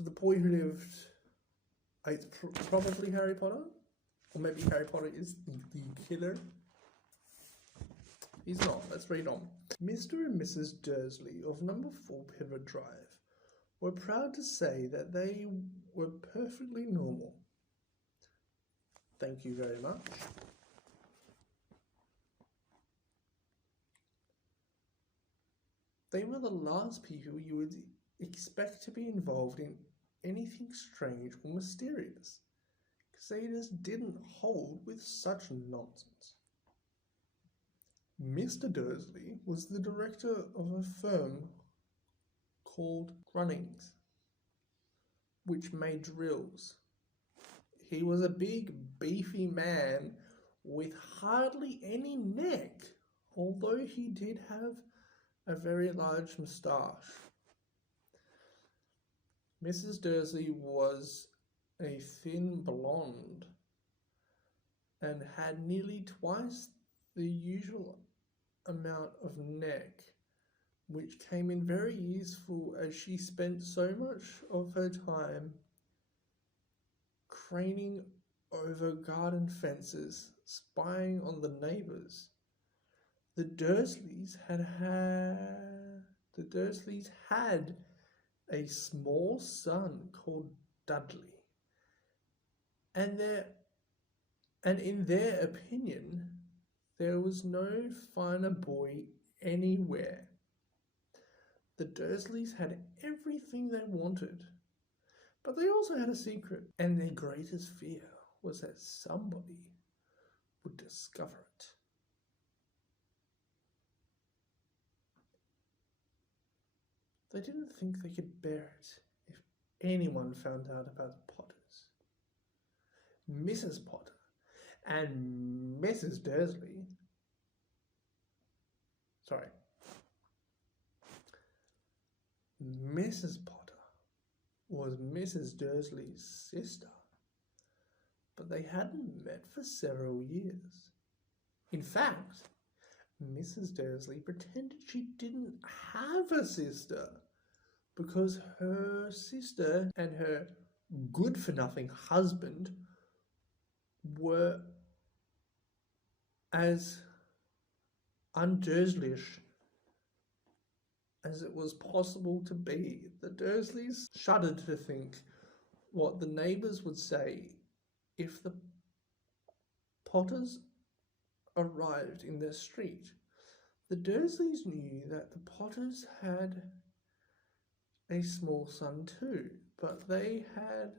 So the boy who lived, it's probably Harry Potter, or maybe Harry Potter is the killer. He's not. Let's read on. Mr. and Mrs. Dursley of number 4 Pivot Drive were proud to say that they were perfectly normal. Thank you very much. They were the last people you would expect to be involved in anything strange or mysterious, because they just didn't hold with such nonsense. Mr. Dursley was the director of a firm called Grunnings, which made drills. He was a big, beefy man with hardly any neck, although he did have a very large moustache. Mrs. Dursley was a thin blonde and had nearly twice the usual amount of neck, which came in very useful as she spent so much of her time craning over garden fences, spying on the neighbours. The Dursleys had a small son called Dudley, and in their opinion, there was no finer boy anywhere. The Dursleys had everything they wanted, but they also had a secret, and their greatest fear was that somebody would discover it. They didn't think they could bear it if anyone found out about the Potters. Mrs. Potter and Mrs. Dursley, Mrs. Potter was Mrs. Dursley's sister, but they hadn't met for several years. In fact, Mrs. Dursley pretended she didn't have a sister because her sister and her good-for-nothing husband were as un-Dursleyish as it was possible to be. The Dursleys shuddered to think what the neighbours would say if the Potters arrived in their street. The Dursleys knew that the Potters had a small son too, but they had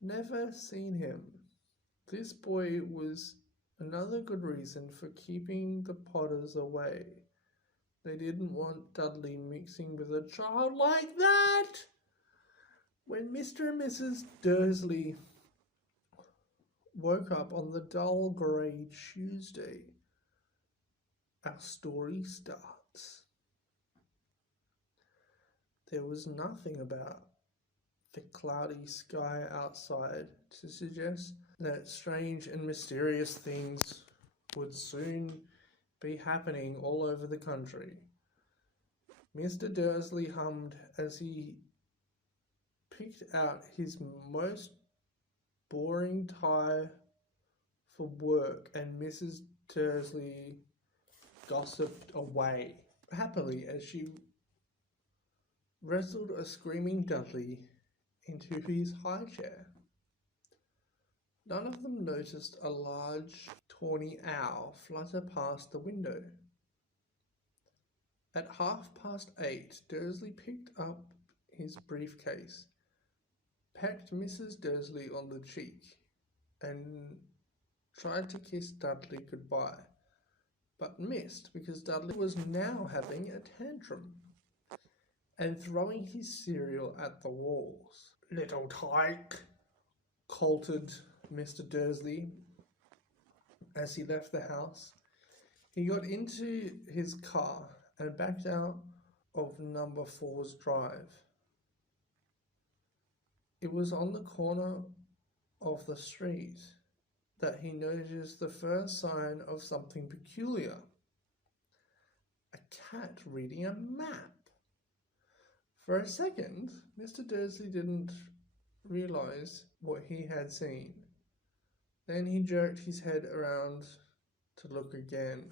never seen him. This boy was another good reason for keeping the Potters away. They didn't want Dudley mixing with a child like that. When Mr. and Mrs. Dursley woke up on the dull grey Tuesday, our story starts. There was nothing about the cloudy sky outside to suggest that strange and mysterious things would soon be happening all over the country. Mr. Dursley hummed as he picked out his most boring tie for work, and Mrs. Dursley gossiped away happily as she wrestled a screaming Dudley into his high chair. None of them noticed a large, tawny owl flutter past the window. At 8:30, Dursley picked up his briefcase, pecked Mrs. Dursley on the cheek, and tried to kiss Dudley goodbye, but missed because Dudley was now having a tantrum and throwing his cereal at the walls. "Little tyke," colted Mr. Dursley as he left the house. He got into his car and backed out of number 4's drive. It was on the corner of the street that he noticed the first sign of something peculiar. A cat reading a map. For a second, Mr. Dursley didn't realize what he had seen. Then he jerked his head around to look again.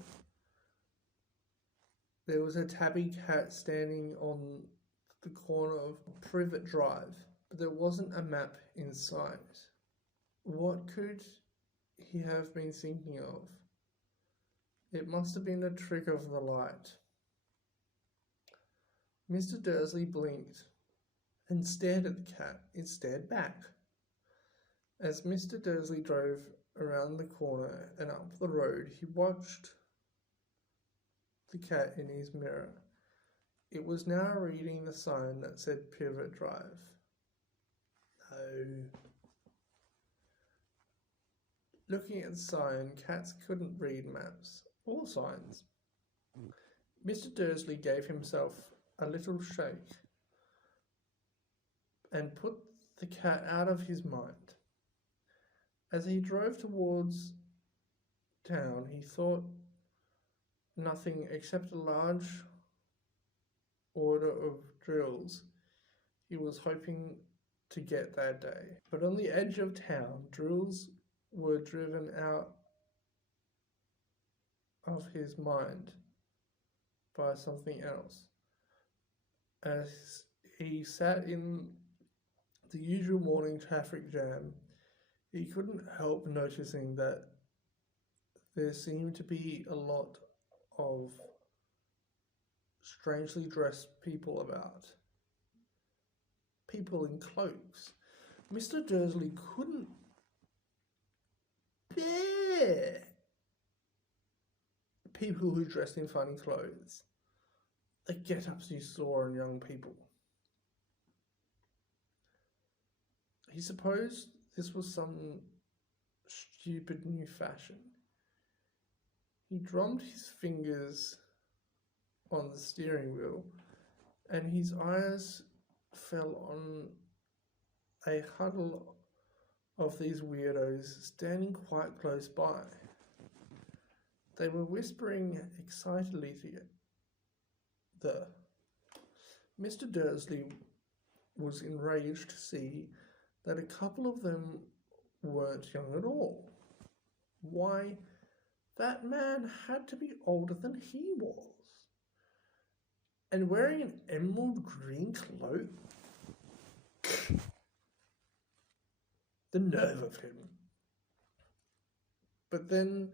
There was a tabby cat standing on the corner of Privet Drive, but there wasn't a map in sight. What could he have been thinking of? It must have been a trick of the light. Mr. Dursley blinked and stared at the cat. It stared back. As Mr. Dursley drove around the corner and up the road, he watched the cat in his mirror. It was now reading the sign that said Privet Drive. No. Looking at the sign, cats couldn't read maps or signs. Mr. Dursley gave himself a little shake and put the cat out of his mind. As he drove towards town, he thought nothing except a large order of drills he was hoping to get that day. But on the edge of town, drills were driven out of his mind by something else. As he sat in the usual morning traffic jam, he couldn't help noticing that there seemed to be a lot of strangely dressed people about. People in cloaks. Mr. Dursley couldn't bear people who dressed in funny clothes. The get-ups you saw in young people. He supposed this was some stupid new fashion. He drummed his fingers on the steering wheel, and his eyes fell on a huddle of these weirdos standing quite close by. They were whispering excitedly together. Mr. Dursley was enraged to see that a couple of them weren't young at all. Why, that man had to be older than he was. And wearing an emerald green cloak? The nerve of him. But then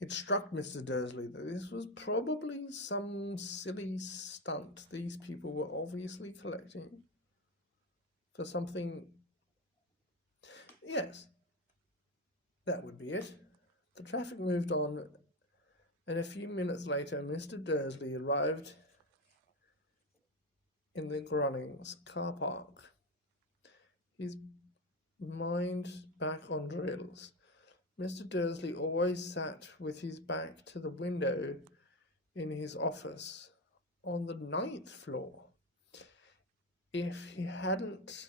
it struck Mr. Dursley that this was probably some silly stunt these people were obviously collecting for something. Yes, that would be it. The traffic moved on, and a few minutes later, Mr. Dursley arrived in the Grunnings car park, his mind back on drills. Mr. Dursley always sat with his back to the window in his office on the 9th floor. If he hadn't,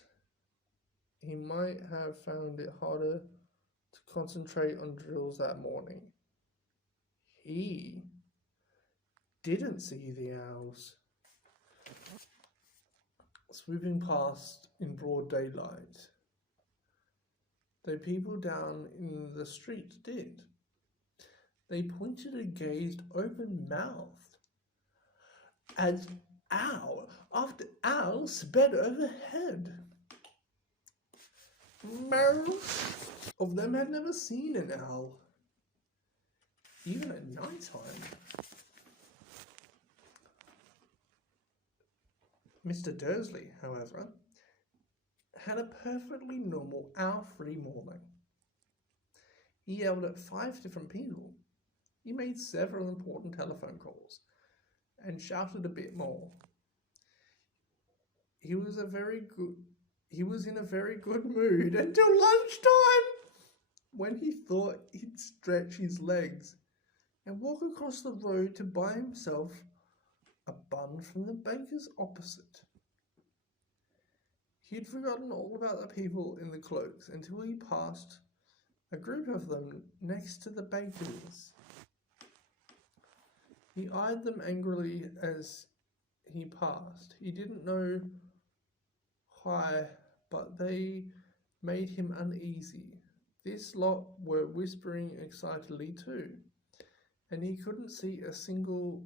he might have found it harder to concentrate on drills that morning. He didn't see the owls swooping past in broad daylight, though people down in the street did. They pointed and gazed open-mouthed as owl after owl sped overhead. Most of them had never seen an owl, even at night time. Mr. Dursley, however, had a perfectly normal owl-free morning. He yelled at 5 different people. He made several important telephone calls and shouted a bit more. He was in a very good mood until lunchtime, when he thought he'd stretch his legs and walk across the road to buy himself a bun from the baker's opposite. He'd forgotten all about the people in the cloaks until he passed a group of them next to the baker's. He eyed them angrily as he passed. He didn't know high, but they made him uneasy. This lot were whispering excitedly too, and he couldn't see a single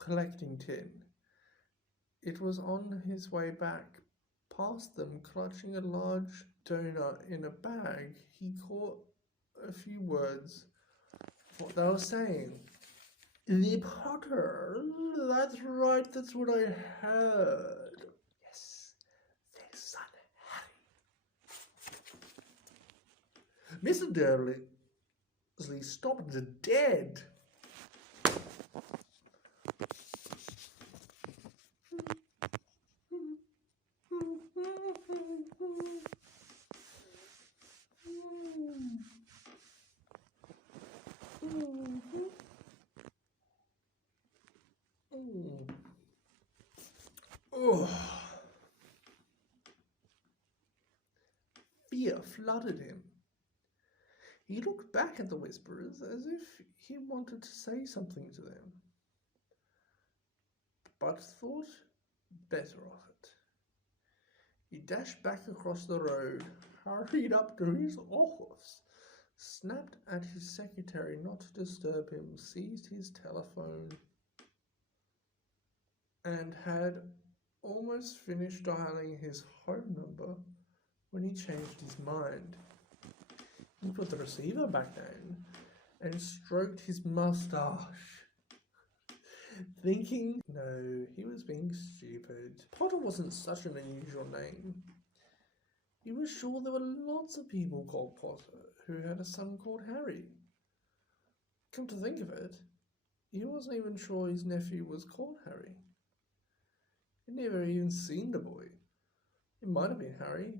collecting tin. It was on his way back past them, clutching a large donut in a bag. He caught a few words of what they were saying. The Potter, that's right, that's what I heard. Yes, their son Harry. Mr. Dursley stopped dead. Oh. Fear flooded him. He looked back at the whisperers as if he wanted to say something to them, but thought better of it. He dashed back across the road, hurried up to his office, snapped at his secretary not to disturb him, seized his telephone, and had almost finished dialing his home number when he changed his mind. He put the receiver back down and stroked his mustache, thinking, no, he was being stupid. Potter wasn't such an unusual name. He was sure there were lots of people called Potter who had a son called Harry. Come to think of it, he wasn't even sure his nephew was called Harry. He'd never even seen the boy. It might have been Harry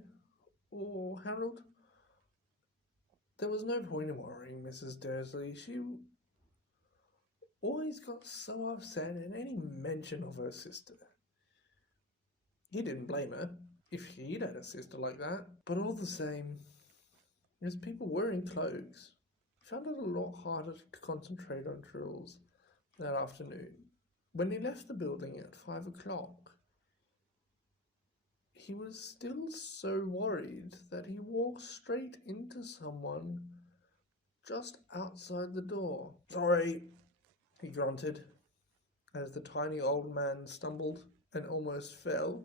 or Harold. There was no point in worrying Mrs. Dursley. She always got so upset at any mention of her sister. He didn't blame her if he'd had a sister like that. But all the same, as people wearing cloaks, he found it a lot harder to concentrate on drills that afternoon. When he left the building at 5 o'clock, he was still so worried that he walked straight into someone just outside the door. Sorry, he grunted as the tiny old man stumbled and almost fell.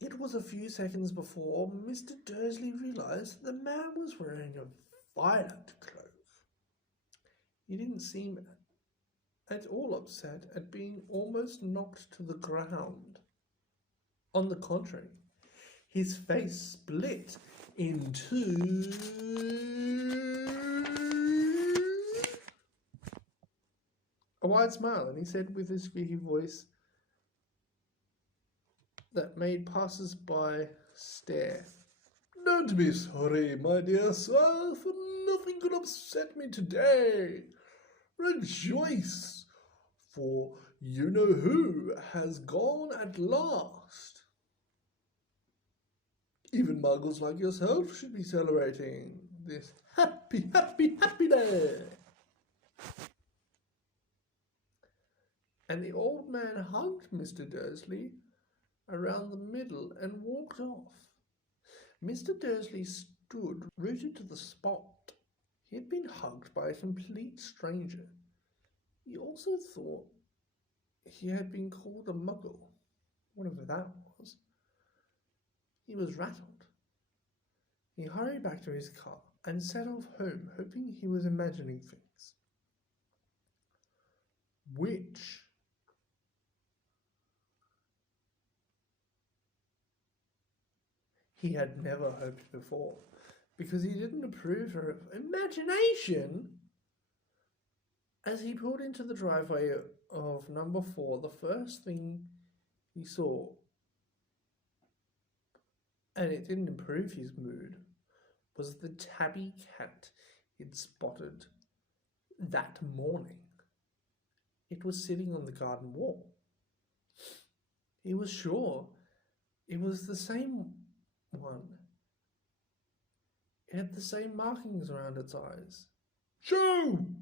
It was a few seconds before Mr. Dursley realized the man was wearing a violet cloak. He didn't seem at all upset at being almost knocked to the ground. On the contrary, his face split into a wide smile, and he said with his squeaky voice that made passers-by stare, "Don't be sorry, my dear sir, for nothing could upset me today. Rejoice, for you-know-who has gone at last. Even muggles like yourself should be celebrating this happy day." And the old man hugged Mr. Dursley around the middle and walked off. Mr. Dursley stood rooted to the spot. He had been hugged by a complete stranger. He also thought he had been called a muggle, whatever that was. He was rattled. He hurried back to his car and set off home, hoping he was imagining things, which he had never hoped before, because he didn't approve of imagination. As he pulled into the driveway of number 4, the first thing he saw, and it didn't improve his mood, was the tabby cat he'd spotted that morning. It was sitting on the garden wall. He was sure it was the same one. It had the same markings around its eyes. "Shoo!"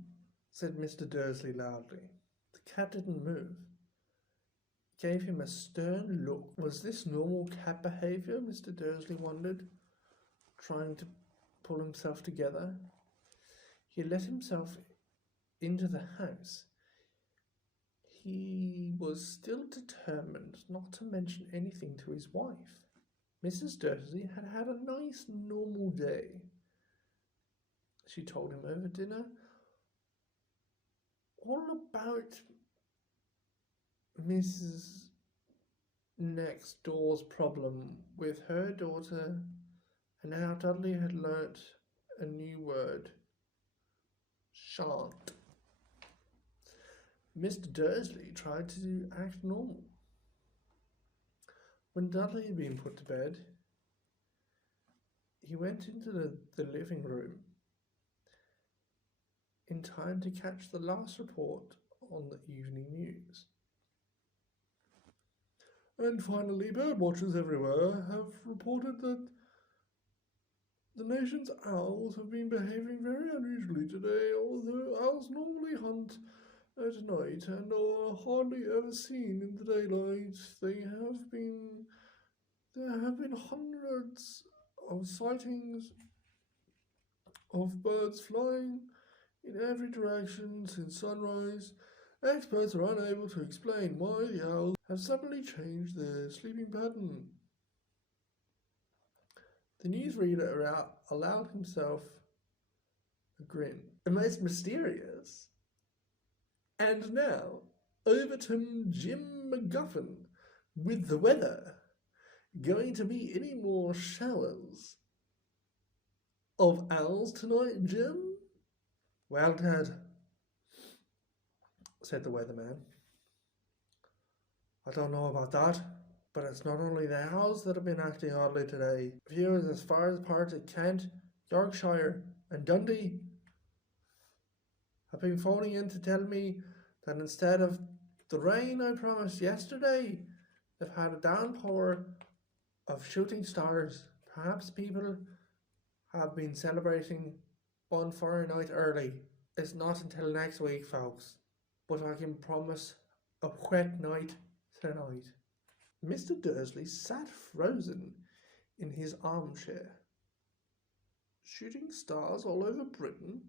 said Mr. Dursley loudly. The cat didn't move. gave him a stern look. Was this normal cat behaviour? Mr. Dursley wondered, trying to pull himself together. He let himself into the house. He was still determined not to mention anything to his wife. Mrs. Dursley had had a nice, normal day. She told him over dinner all about Mrs. Next Door's problem with her daughter and how Dudley had learnt a new word, shan't. Mr. Dursley tried to act normal. When Dudley had been put to bed, he went into the living room in time to catch the last report on the evening news. And finally, bird watchers everywhere have reported that the nation's owls have been behaving very unusually today. Although owls normally hunt at night and are hardly ever seen in the daylight, there have been hundreds of sightings of birds flying in every direction since sunrise. Experts are unable to explain why the owls have suddenly changed their sleeping pattern. The newsreader allowed himself a grin. The most mysterious. And now, over to Jim McGuffin with the weather. Going to be any more showers of owls tonight, Jim? Well, Ted, said the weatherman, I don't know about that, but it's not only the owls that have been acting oddly today. Viewers as far as parts of Kent, Yorkshire and Dundee have been phoning in to tell me that instead of the rain I promised yesterday, they've had a downpour of shooting stars. Perhaps people have been celebrating Bonfire Night early. It's not until next week, folks, but I can promise a wet night tonight. Mr. Dursley sat frozen in his armchair. Shooting stars all over Britain,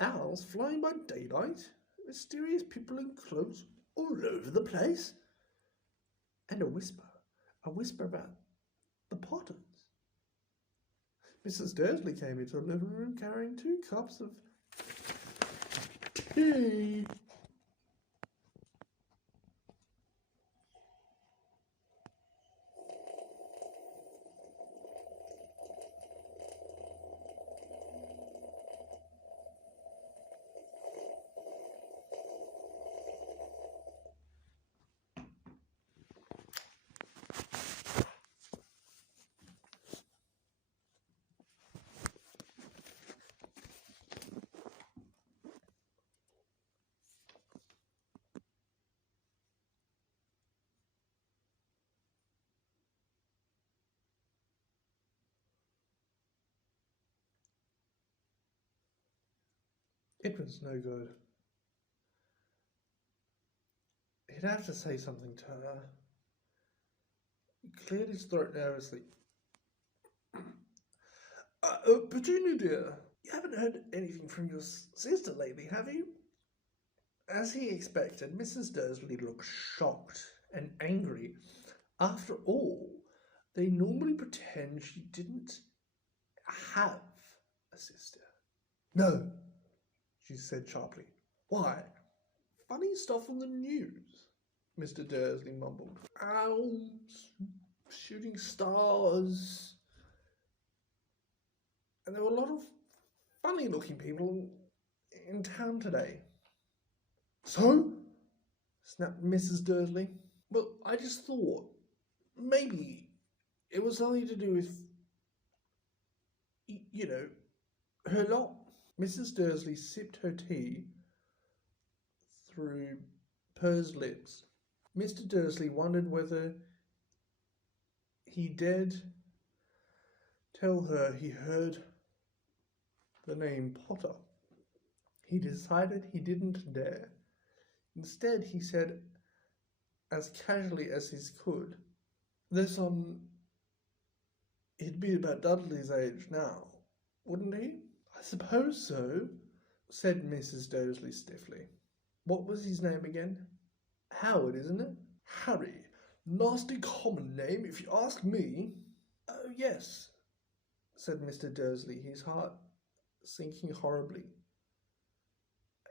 owls flying by daylight, mysterious people in cloaks all over the place, and a whisper about the Potters. Mrs. Dursley came into the living room carrying 2 cups of tea. It was no good. He'd have to say something to her. He cleared his throat nervously. Petunia dear, you haven't heard anything from your sister lately, have you? As he expected, Mrs. Dursley looked shocked and angry. After all, they normally pretend she didn't have a sister. No, she said sharply. Why? Funny stuff on the news, Mr. Dursley mumbled. Owls, shooting stars. And there were a lot of funny-looking people in town today. So? Snapped Mrs. Dursley. Well, I just thought maybe it was something to do with, her lot. Mrs. Dursley sipped her tea through pursed lips. Mr. Dursley wondered whether he dared tell her he heard the name Potter. He decided he didn't dare. Instead, he said, as casually as he could. There's he'd be about Dudley's age now, wouldn't he? I suppose so, said Mrs. Dursley stiffly. What was his name again? Howard, isn't it? Harry. Nasty common name, if you ask me. Oh, yes, said Mr. Dursley, his heart sinking horribly.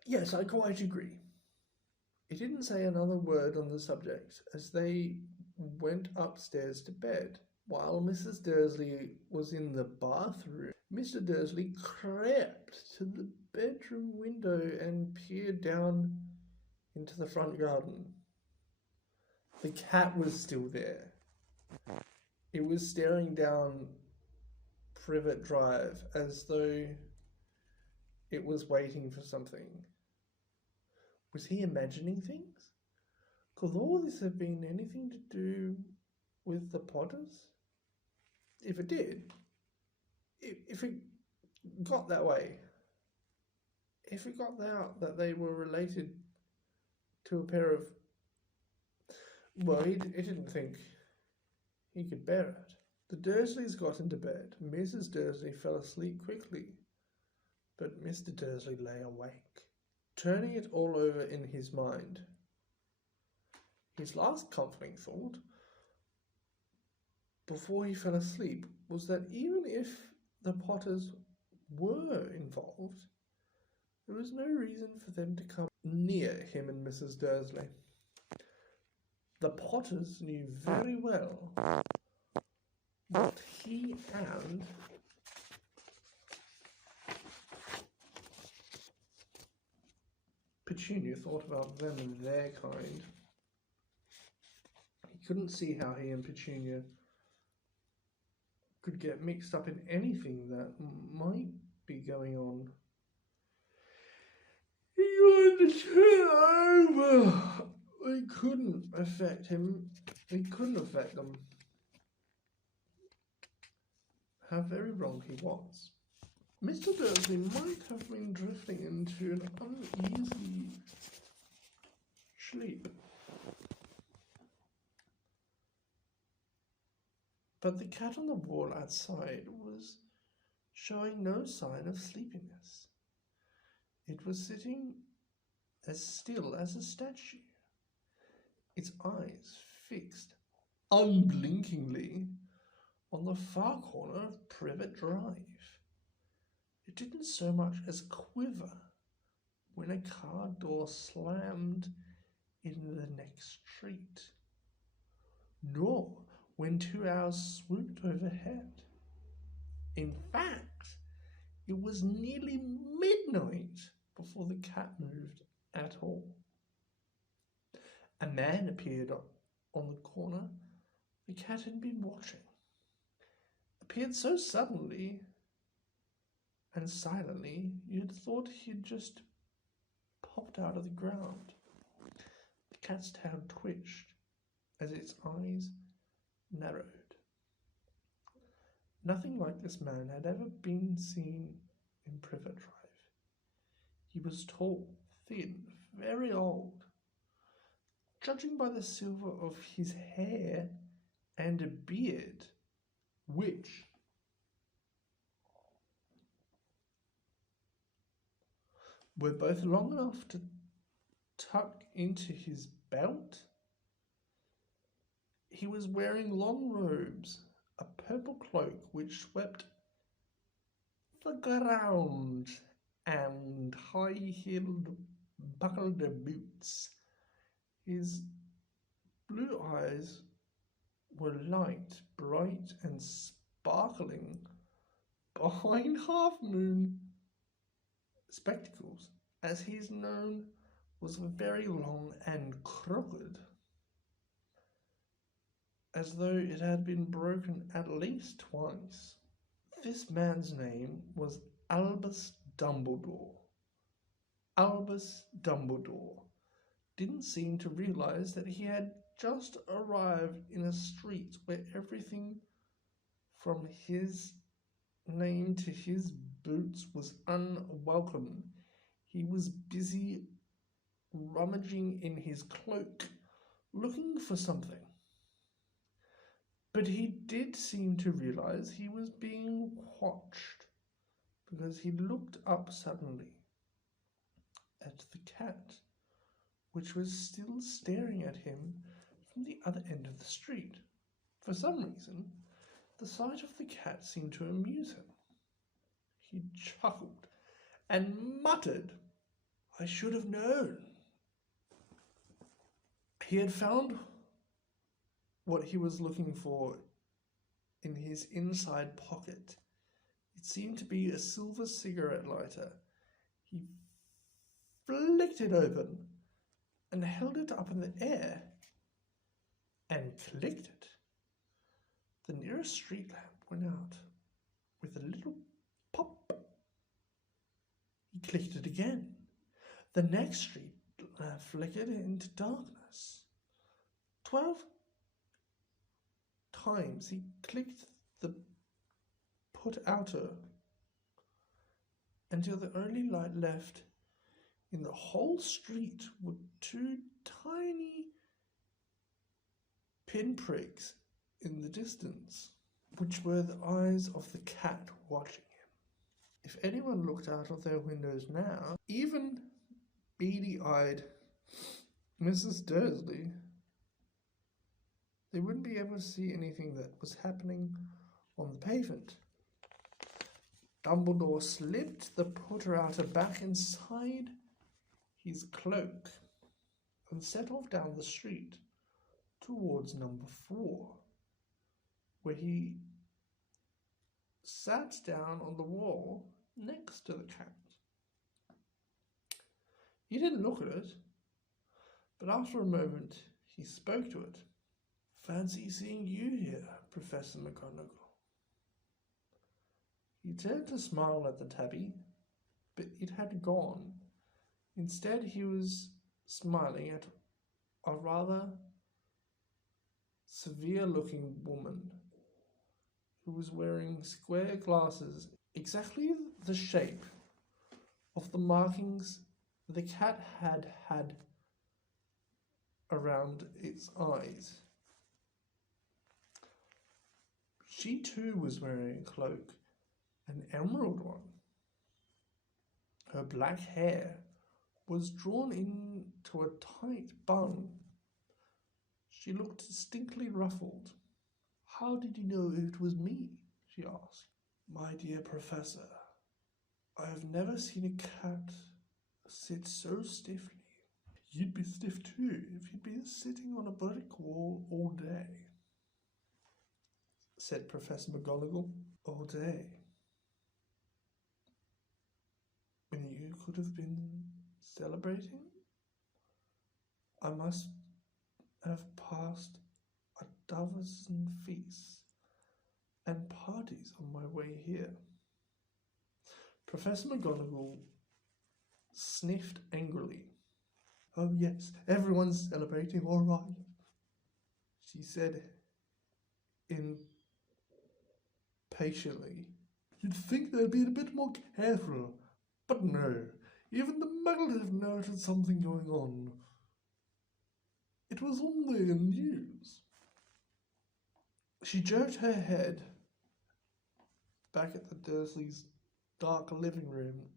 Yes, I quite agree. He didn't say another word on the subject as they went upstairs to bed. While Mrs. Dursley was in the bathroom, Mr. Dursley crept to the bedroom window and peered down into the front garden. The cat was still there. It was staring down Privet Drive as though it was waiting for something. Was he imagining things? Could all this have been anything to do with the Potters? If it did, if it got that way, if it got out that they were related to a pair of... Well, he didn't think he could bear it. The Dursleys got into bed. Mrs. Dursley fell asleep quickly, but Mr. Dursley lay awake, turning it all over in his mind. His last comforting thought, before he fell asleep, was that even if the Potters were involved, there was no reason for them to come near him and Mrs. Dursley. The Potters knew very well what he and Petunia thought about them and their kind. He couldn't see how he and Petunia could get mixed up in anything that might be going on. He wanted to turn over. It couldn't affect him. It couldn't affect them. How very wrong he was. Mr. Dursley might have been drifting into an uneasy sleep. But the cat on the wall outside was showing no sign of sleepiness. It was sitting as still as a statue, its eyes fixed unblinkingly on the far corner of Privet Drive. It didn't so much as quiver when a car door slammed in the next street, nor when 2 owls swooped overhead. In fact, it was nearly midnight before the cat moved at all. A man appeared on the corner the cat had been watching. Appeared so suddenly and silently you'd thought he'd just popped out of the ground. The cat's tail twitched as its eyes narrowed. Nothing like this man had ever been seen in Privet Drive. He was tall, thin, very old. Judging by the silver of his hair and a beard, which were both long enough to tuck into his belt, he was wearing long robes, a purple cloak which swept the ground, and high-heeled buckled boots. His blue eyes were light, bright, and sparkling behind half-moon spectacles, as his nose was very long and crooked, as though it had been broken at least twice. This man's name was Albus Dumbledore. Albus Dumbledore didn't seem to realize that he had just arrived in a street where everything from his name to his boots was unwelcome. He was busy rummaging in his cloak looking for something. But he did seem to realize he was being watched, because he looked up suddenly at the cat, which was still staring at him from the other end of the street. For some reason, the sight of the cat seemed to amuse him. He chuckled and muttered, "I should have known." He had found what he was looking for in his inside pocket. It seemed to be a silver cigarette lighter. He flicked it open and held it up in the air and clicked it. The nearest street lamp went out with a little pop. He clicked it again. The next street lamp flickered into darkness. 12 times he clicked the put-outer until the only light left in the whole street were two tiny pinpricks in the distance, which were the eyes of the cat watching him. If anyone looked out of their windows now, even beady-eyed Mrs. Dursley, they wouldn't be able to see anything that was happening on the pavement. Dumbledore slipped the put-outer back inside his cloak and set off down the street towards number 4, where he sat down on the wall next to the cat. He didn't look at it, but after a moment he spoke to it. "Fancy seeing you here, Professor McGonagall." He turned to smile at the tabby, but it had gone. Instead, he was smiling at a rather severe-looking woman who was wearing square glasses, exactly the shape of the markings the cat had around its eyes. She too was wearing a cloak, an emerald one. Her black hair was drawn into a tight bun. She looked distinctly ruffled. "How did you know it was me?" she asked. "My dear Professor, I have never seen a cat sit so stiffly. You'd be stiff too if you'd been sitting on a brick wall all day," said Professor McGonagall. "All day, when you could have been celebrating? I must have passed a dozen feasts and parties on my way here." Professor McGonagall sniffed angrily. "Oh yes, everyone's celebrating, all right," she said impatiently. "You'd think they'd been a bit more careful, but no, even the Muggles have noted something going on. It was on the news." She jerked her head back at the Dursleys' dark living room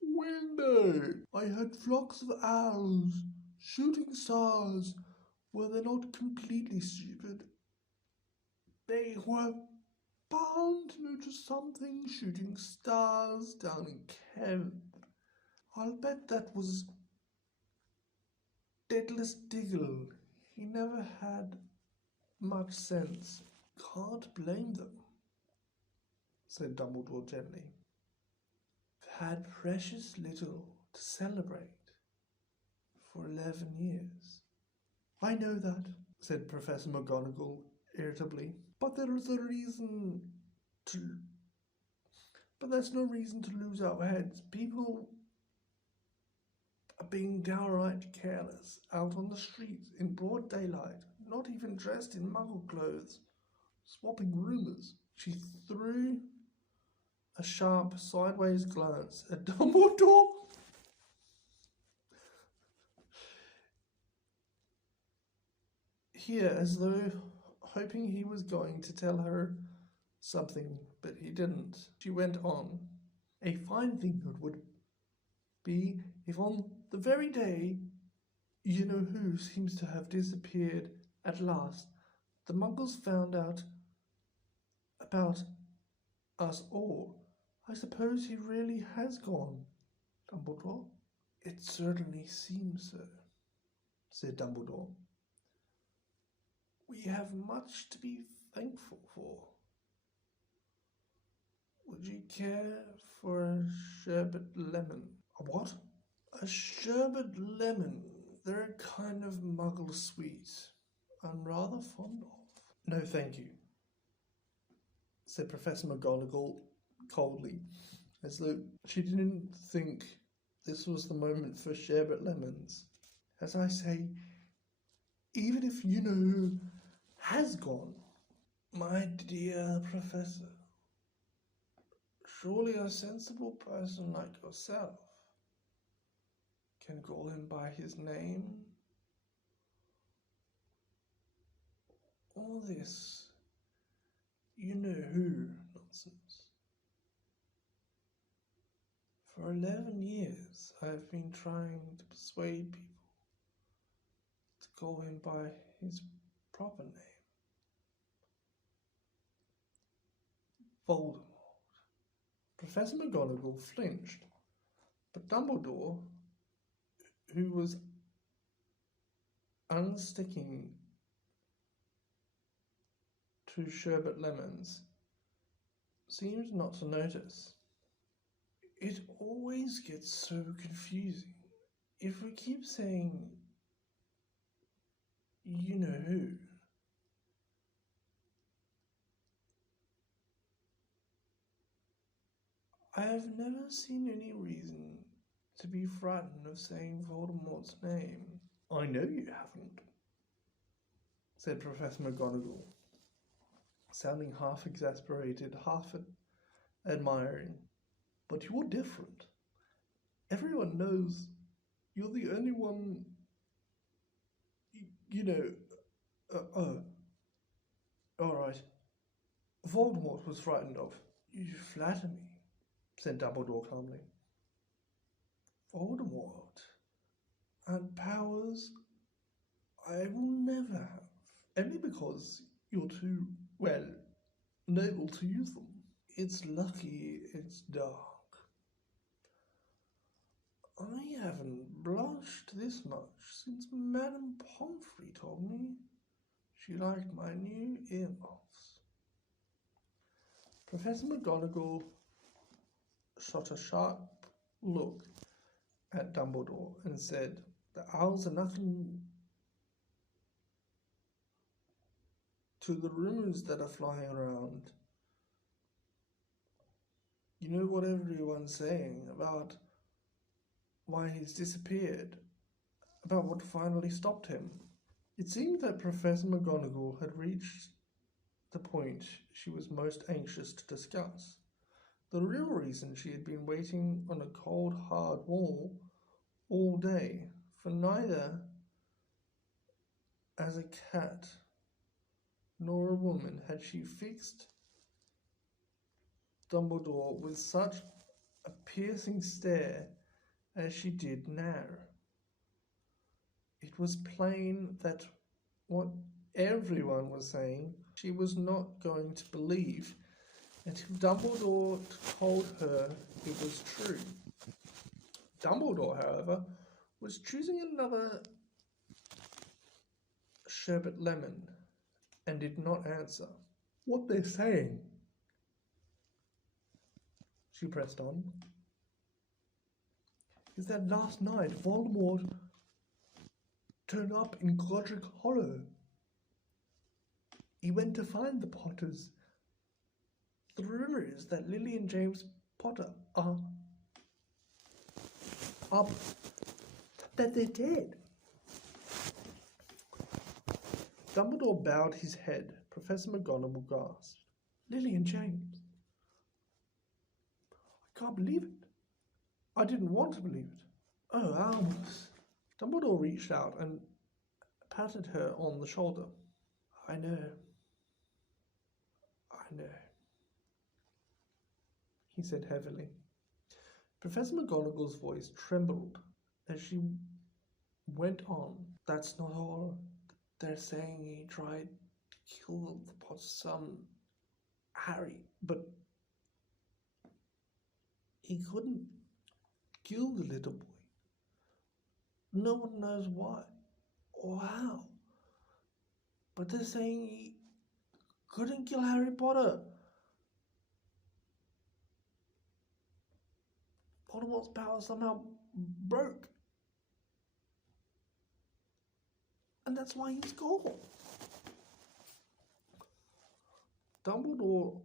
window. "I heard flocks of owls, shooting stars. Were they not completely stupid? They were bound to notice something shooting stars down in Kent. I'll bet that was Daedalus Diggle. He never had much sense. Can't blame them," said Dumbledore gently. "They've had precious little to celebrate for 11 years. "I know that," said Professor McGonagall irritably. But there's no reason to lose our heads. People are being downright careless out on the streets in broad daylight, not even dressed in Muggle clothes, swapping rumours." She threw a sharp sideways glance at Dumbledore here as though hoping he was going to tell her something, but he didn't. She went on. A fine thing it would be if on the very day you know who seems to have disappeared at last, the Muggles found out about us all. I suppose he really has gone, Dumbledore. It certainly seems so, said Dumbledore. We have much to be thankful for. Would you care for a sherbet lemon? A what? A sherbet lemon. They're a kind of Muggle sweet I'm rather fond of. No, thank you, said Professor McGonagall coldly, as though she didn't think this was the moment for sherbet lemons. As I say, even if you know who has gone, my dear Professor, surely a sensible person like yourself can call him by his name. All this you know who nonsense. For 11 years I have been trying to persuade people to call him by his proper name. Voldemort. Professor McGonagall flinched, but Dumbledore, who was unsticking to sherbet lemons, seemed not to notice. It always gets so confusing. If we keep saying, you know who, I have never seen any reason to be frightened of saying Voldemort's name. I know you haven't, said Professor McGonagall, sounding half exasperated, half admiring. But you're different. Everyone knows you're the only one, you know. Oh, all right. Voldemort was frightened of. You flatter me, said Dumbledore calmly. Voldemort and powers I will never have, only because you're too, well, noble to use them. It's lucky it's dark. I haven't blushed this much since Madame Pomfrey told me she liked my new earmuffs. Professor McGonagall shot a sharp look at Dumbledore and said, the owls are nothing to the rumours that are flying around. You know what everyone's saying about why he's disappeared, about what finally stopped him. It seemed that Professor McGonagall had reached the point she was most anxious to discuss. The real reason she had been waiting on a cold, hard wall all day, for neither as a cat nor a woman had she fixed Dumbledore with such a piercing stare as she did now. It was plain that what everyone was saying she was not going to believe until Dumbledore told her it was true. Dumbledore, however, was choosing another sherbet lemon and did not answer. What they're saying, she pressed on, is that last night Voldemort turned up in Godric Hollow. He went to find the Potters. The rumor is that Lily and James Potter are that they're dead. Dumbledore bowed his head. Professor McGonagall gasped. Lily and James. I can't believe it. I didn't want to believe it. Oh, Albus. Dumbledore reached out and patted her on the shoulder. I know. I know, he said heavily. Professor McGonagall's voice trembled as she went on. That's not all. They're saying he tried to kill the Potter's son, Harry, but he couldn't kill the little boy. No one knows why or how. But they're saying he couldn't kill Harry Potter. Voldemort's power somehow broke. And that's why he's gone. Dumbledore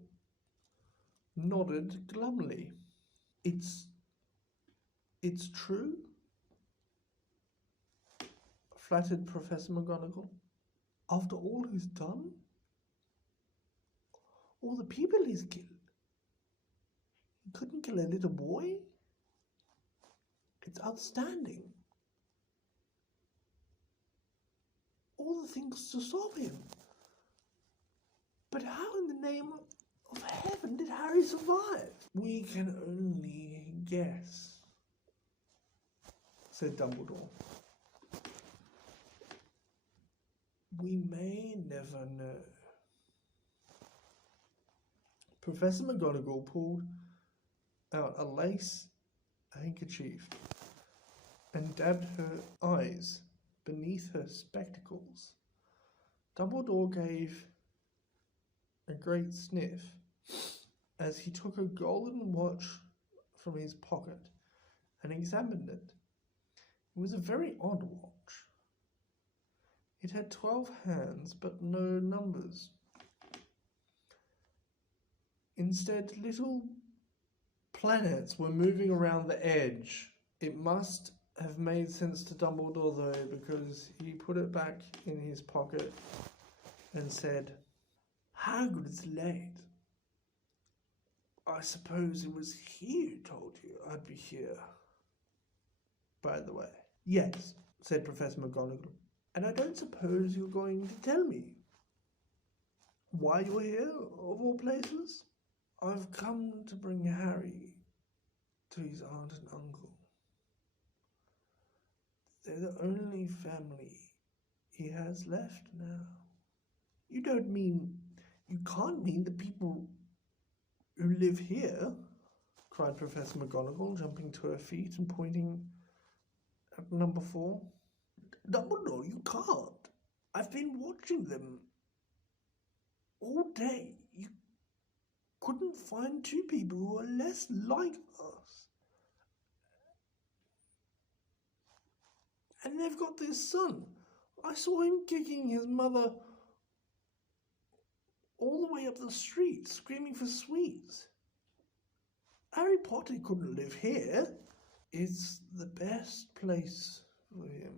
nodded glumly. It's true, flattered Professor McGonagall. After all he's done, all the people he's killed, he couldn't kill a little boy? It's outstanding. All the things to stop him. But how in the name of heaven did Harry survive? We can only guess, said Dumbledore. We may never know. Professor McGonagall pulled out a lace handkerchief and dabbed her eyes beneath her spectacles. Dumbledore gave a great sniff as he took a golden watch from his pocket and examined it. It was a very odd watch. It had 12 hands, but no numbers. Instead, little planets were moving around the edge. It must have made sense to Dumbledore, though, because he put it back in his pocket and said, Hagrid's late. I suppose it was he who told you I'd be here. By the way. Yes, said Professor McGonagall. And I don't suppose you're going to tell me why you're here, of all places? I've come to bring Harry to his aunt and uncle. They're the only family he has left now. You can't mean the people who live here, cried Professor McGonagall, jumping to her feet and pointing at number 4. Dumbledore, you can't. I've been watching them all day. You couldn't find 2 people who are less like us. And they've got this son. I saw him kicking his mother all the way up the street, screaming for sweets. Harry Potter couldn't live here. It's the best place for him,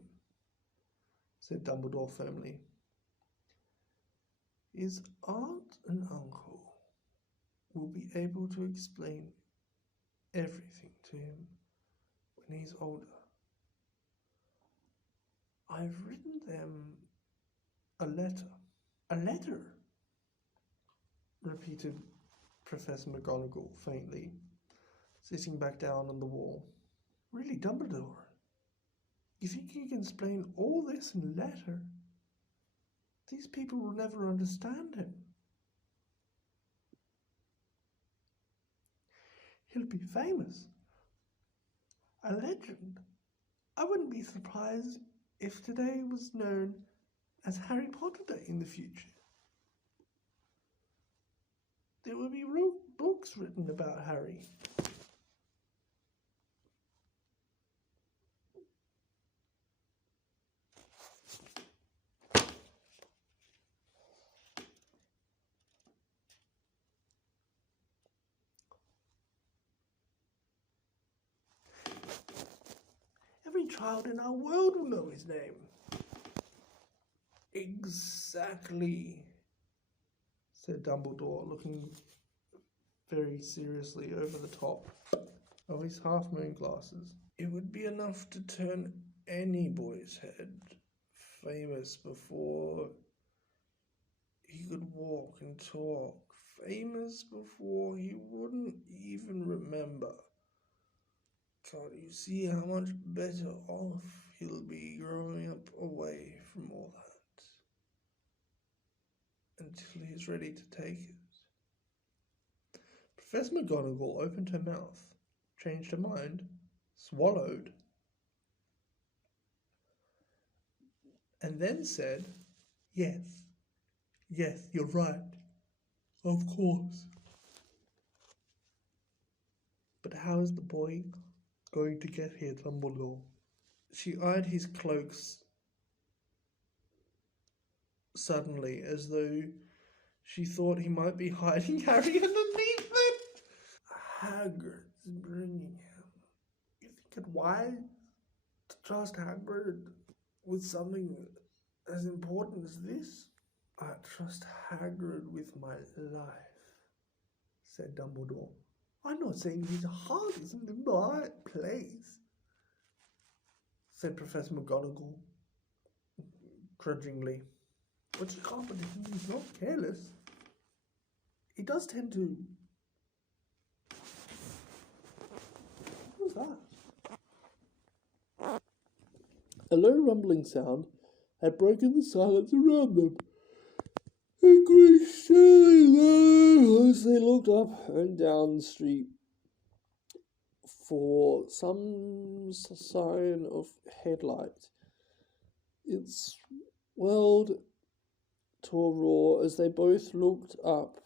said Dumbledore firmly. His aunt and uncle will be able to explain everything to him when he's older. I've written them a letter. A letter? Repeated Professor McGonagall faintly, sitting back down on the wall. Really, Dumbledore? You think you can explain all this in a letter? These people will never understand him. He'll be famous. A legend. I wouldn't be surprised if today was known as Harry Potter Day in the future. There will be books written about Harry. Every child in our world will know his name. Exactly, said Dumbledore, looking very seriously over the top of his half-moon glasses. It would be enough to turn any boy's head famous before he could walk and talk. Famous before he wouldn't even remember. Can't you see how much better off he'll be growing up away from all that? Until he's ready to take it. Professor McGonagall opened her mouth, changed her mind, swallowed, and then said, "Yes, yes, you're right. Of course. But how is the boy going to get here, Dumbledore?" She eyed his cloaks suddenly, as though she thought he might be hiding Harry underneath it. Hagrid's bringing him. You think it wise to trust Hagrid with something as important as this? "I trust Hagrid with my life," said Dumbledore. "I'm not saying his heart isn't in the right place," said Professor McGonagall grudgingly. "But you can't pretend he's not careless. He does tend to..." What was that? A low rumbling sound had broken the silence around them. It grew steadily louder as they looked up and down the street for some sign of headlight. It swelled to a roar as they both looked up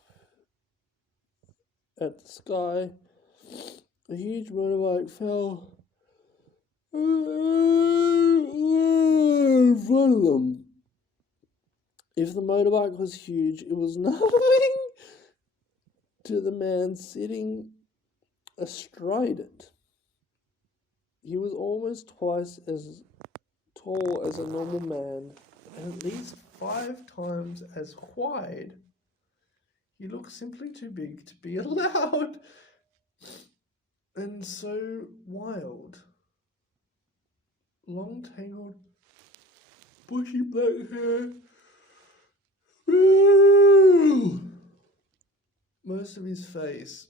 at the sky. A huge motorbike fell in front of them. If the motorbike was huge, it was nothing to the man sitting astride it. He was almost twice as tall as a normal man, and at least 5 times as wide. He looked simply too big to be allowed, and so wild. Long, tangled, bushy black hair. Most of his face,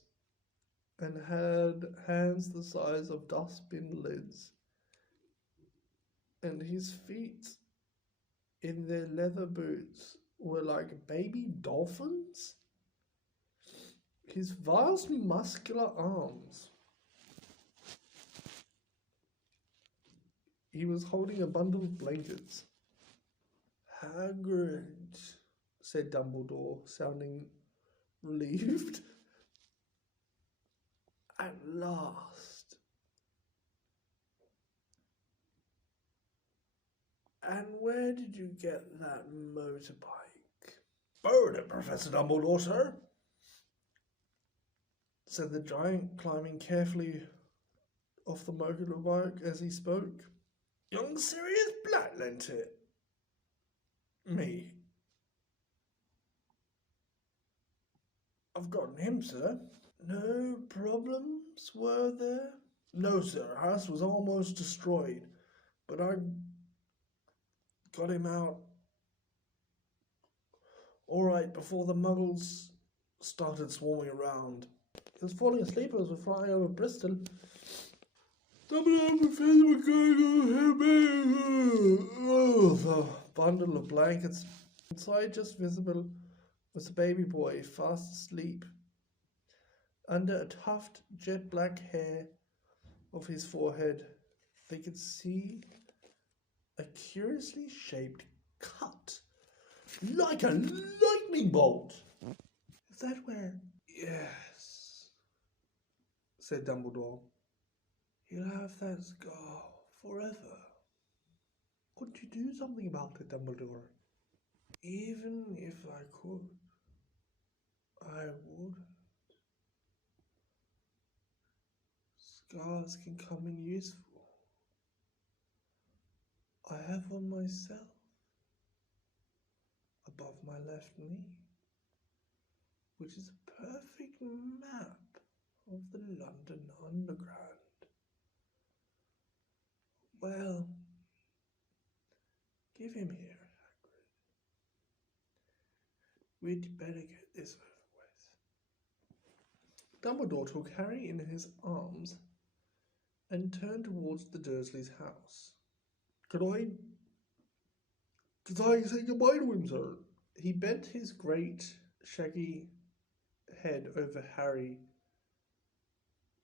and had hands the size of dustbin lids, and his feet in their leather boots were like baby dolphins. His vast muscular arms. He was holding a bundle of blankets. "Hagrid," said Dumbledore, sounding relieved. "At last. And where did you get that motorbike?" "Borrowed it, Professor Dumbledore, sir," said the giant, climbing carefully off the motorbike as he spoke. "Young Sirius Black lent it me. I've gotten him, sir." "No problems, were there?" "No, sir. House was almost destroyed, but I got him out all right before the Muggles started swarming around. He was falling asleep as we were flying over Bristol. Professor McGonagall, help me!" The bundle of blankets. Inside, just visible, was a baby boy, fast asleep. Under a tuft jet black hair of his forehead, they could see a curiously shaped cut, like a lightning bolt. "Is that where?" "Yes," said Dumbledore. "He'll have that scar forever." "Couldn't you do something about it, Dumbledore?" "Even if I could, I wouldn't. Scars can come in useful. I have one myself, above my left knee, which is a perfect map of the London Underground. Well, Give him here, Hagrid. We'd better get this over with. Dumbledore took Harry in his arms and turned towards the Dursleys' house. Could I say goodbye to him, sir? He bent his great, shaggy head over Harry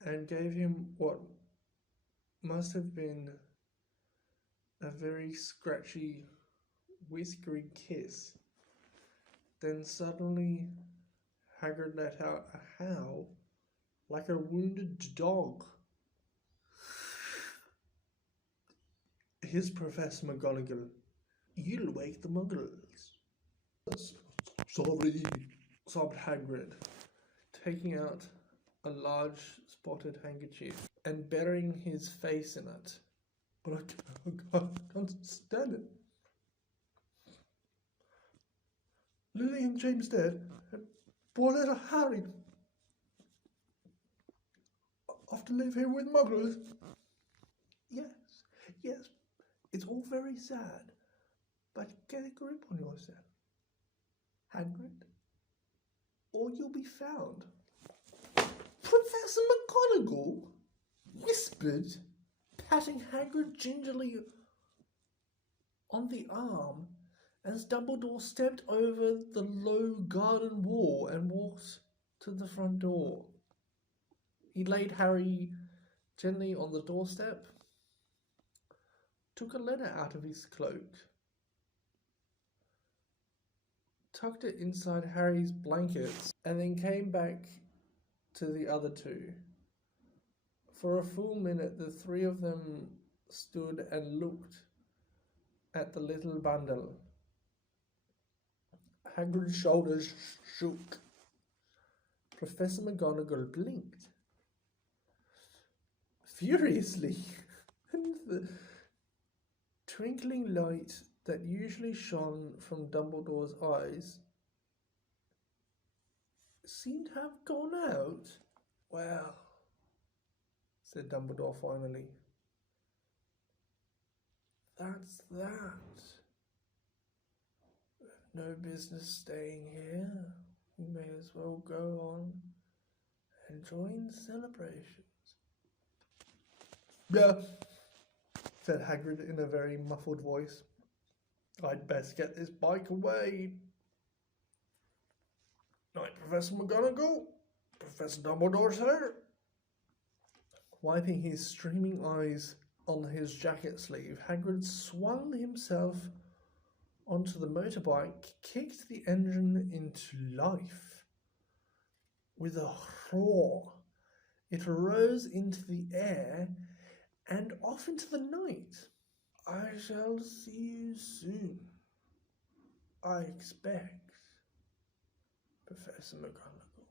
and gave him what must have been a very scratchy, whiskery kiss. Then suddenly Hagrid let out a howl like a wounded dog. Here's Professor McGonagall. You'll wake the Muggles. Sorry, sobbed Hagrid, taking out a large spotted handkerchief and burying his face in it. But I can't stand it. Lily and James dead, and poor little Harry. I have to live here with Muggles. Yes, it's all very sad, but get a grip on yourself, Hagrid, or you'll be found. Professor McGonagall whispered, patting Hagrid gingerly on the arm as Dumbledore stepped over the low garden wall and walked to the front door. He laid Harry gently on the doorstep, took a letter out of his cloak, tucked it inside Harry's blankets, and then came back to the other two. For a full minute, the three of them stood and looked at the little bundle. Hagrid's shoulders shook. Professor McGonagall blinked furiously, and the twinkling light that usually shone from Dumbledore's eyes seemed to have gone out. Well, said Dumbledore finally, that's that. No business staying here. We may as well go on and join the celebrations. Yeah, said Hagrid in a very muffled voice. I'd best get this bike away. Night, Professor McGonagall. Professor Dumbledore, sir. Wiping his streaming eyes on his jacket sleeve, Hagrid swung himself onto the motorbike, kicked the engine into life. With a roar, it rose into the air and off into the night. I shall see you soon, I expect, Professor McGonagall,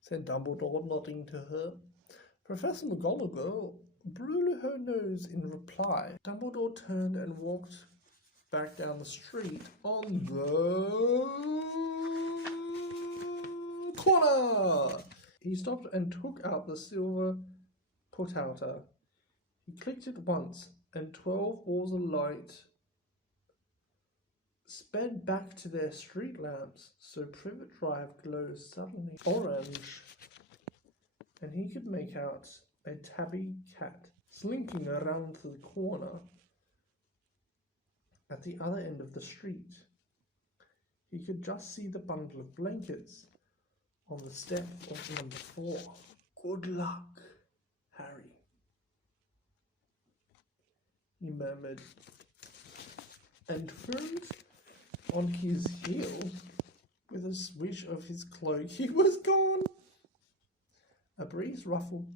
said Dumbledore, nodding to her. Professor McGonagall blew her nose in reply. Dumbledore turned and walked back down the street on the corner. He stopped and took out the silver put-outer. He clicked it once, and 12 balls of light sped back to their street lamps, so Privet Drive glowed suddenly orange, and he could make out a tabby cat slinking around the corner at the other end of the street. He could just see the bundle of blankets on the step of number 4. Good luck, Harry, he murmured, and turned on his heel. With a swish of his cloak, he was gone. A breeze ruffled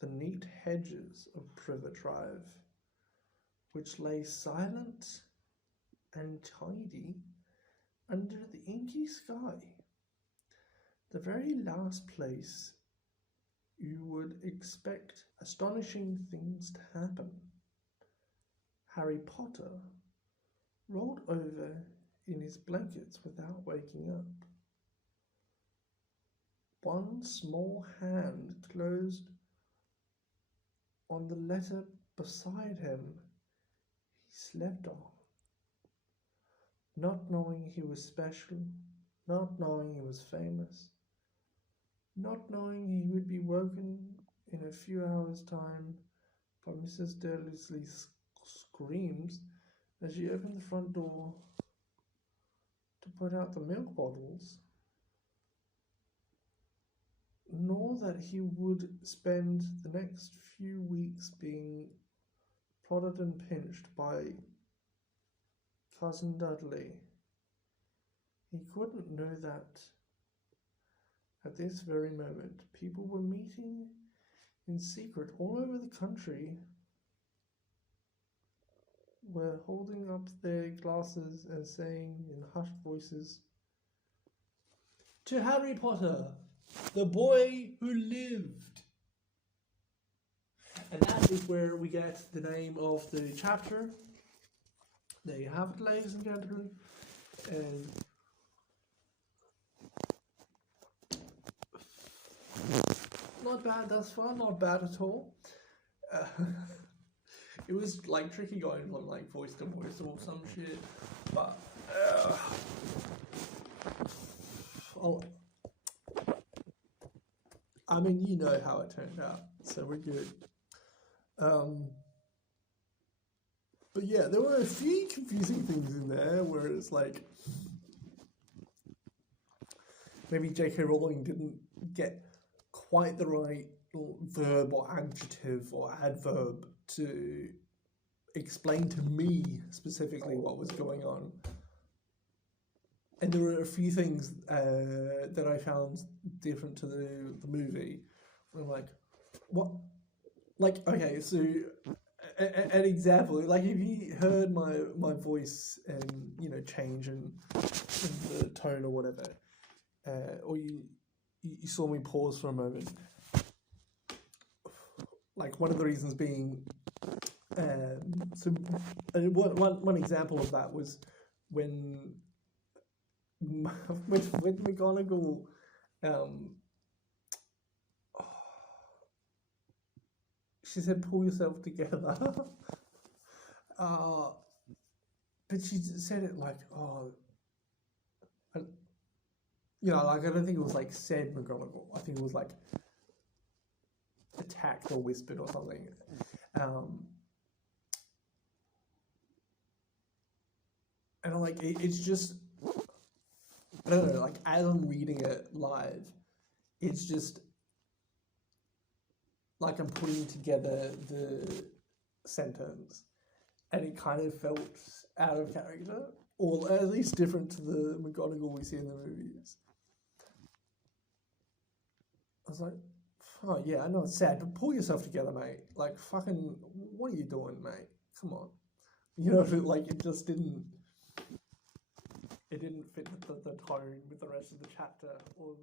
the neat hedges of Privet Drive, which lay silent and tidy under the inky sky, the very last place you would expect astonishing things to happen. Harry Potter rolled over in his blankets without waking up. One small hand closed on the letter beside him. slept on, not knowing he was special, not knowing he was famous, not knowing he would be woken in a few hours' time by Mrs. Dursley's screams as she opened the front door to put out the milk bottles, nor that he would spend the next few weeks being prodded and pinched by Cousin Dudley. He couldn't know that at this very moment people were meeting in secret all over the country, were holding up their glasses and saying in hushed voices, "To Harry Potter, the boy who lived." And that is where we get the name of the chapter. There you have it, ladies and gentlemen. And not bad thus far, not bad at all. It was like tricky going from like voice to voice or some shit, but I mean, you know how it turned out, so we're good. But yeah, there were a few confusing things in there where it's like maybe J.K. Rowling didn't get quite the right verb or adjective or adverb to explain to me specifically what was going on. And there were a few things that I found different to the movie. I'm like, what? Like, okay, so an example, like if you heard my voice and, you know, change in the tone or whatever, or you saw me pause for a moment, like one of the reasons being, so one example of that was when McGonagall, she said, "Pull yourself together," but she said it like, you know, like I don't think it was like said McGonagall. I think it was like attacked or whispered or something. And I'm like, it's just, I don't know, like as I'm reading it live, it's just like I'm putting together the sentence, and it kind of felt out of character, or at least different to the McGonagall we see in the movies. I was like, oh yeah, I know it's sad, but pull yourself together, mate. Like, fucking, what are you doing, mate? Come on. You know, like, it just didn't fit the tone with the rest of the chapter, or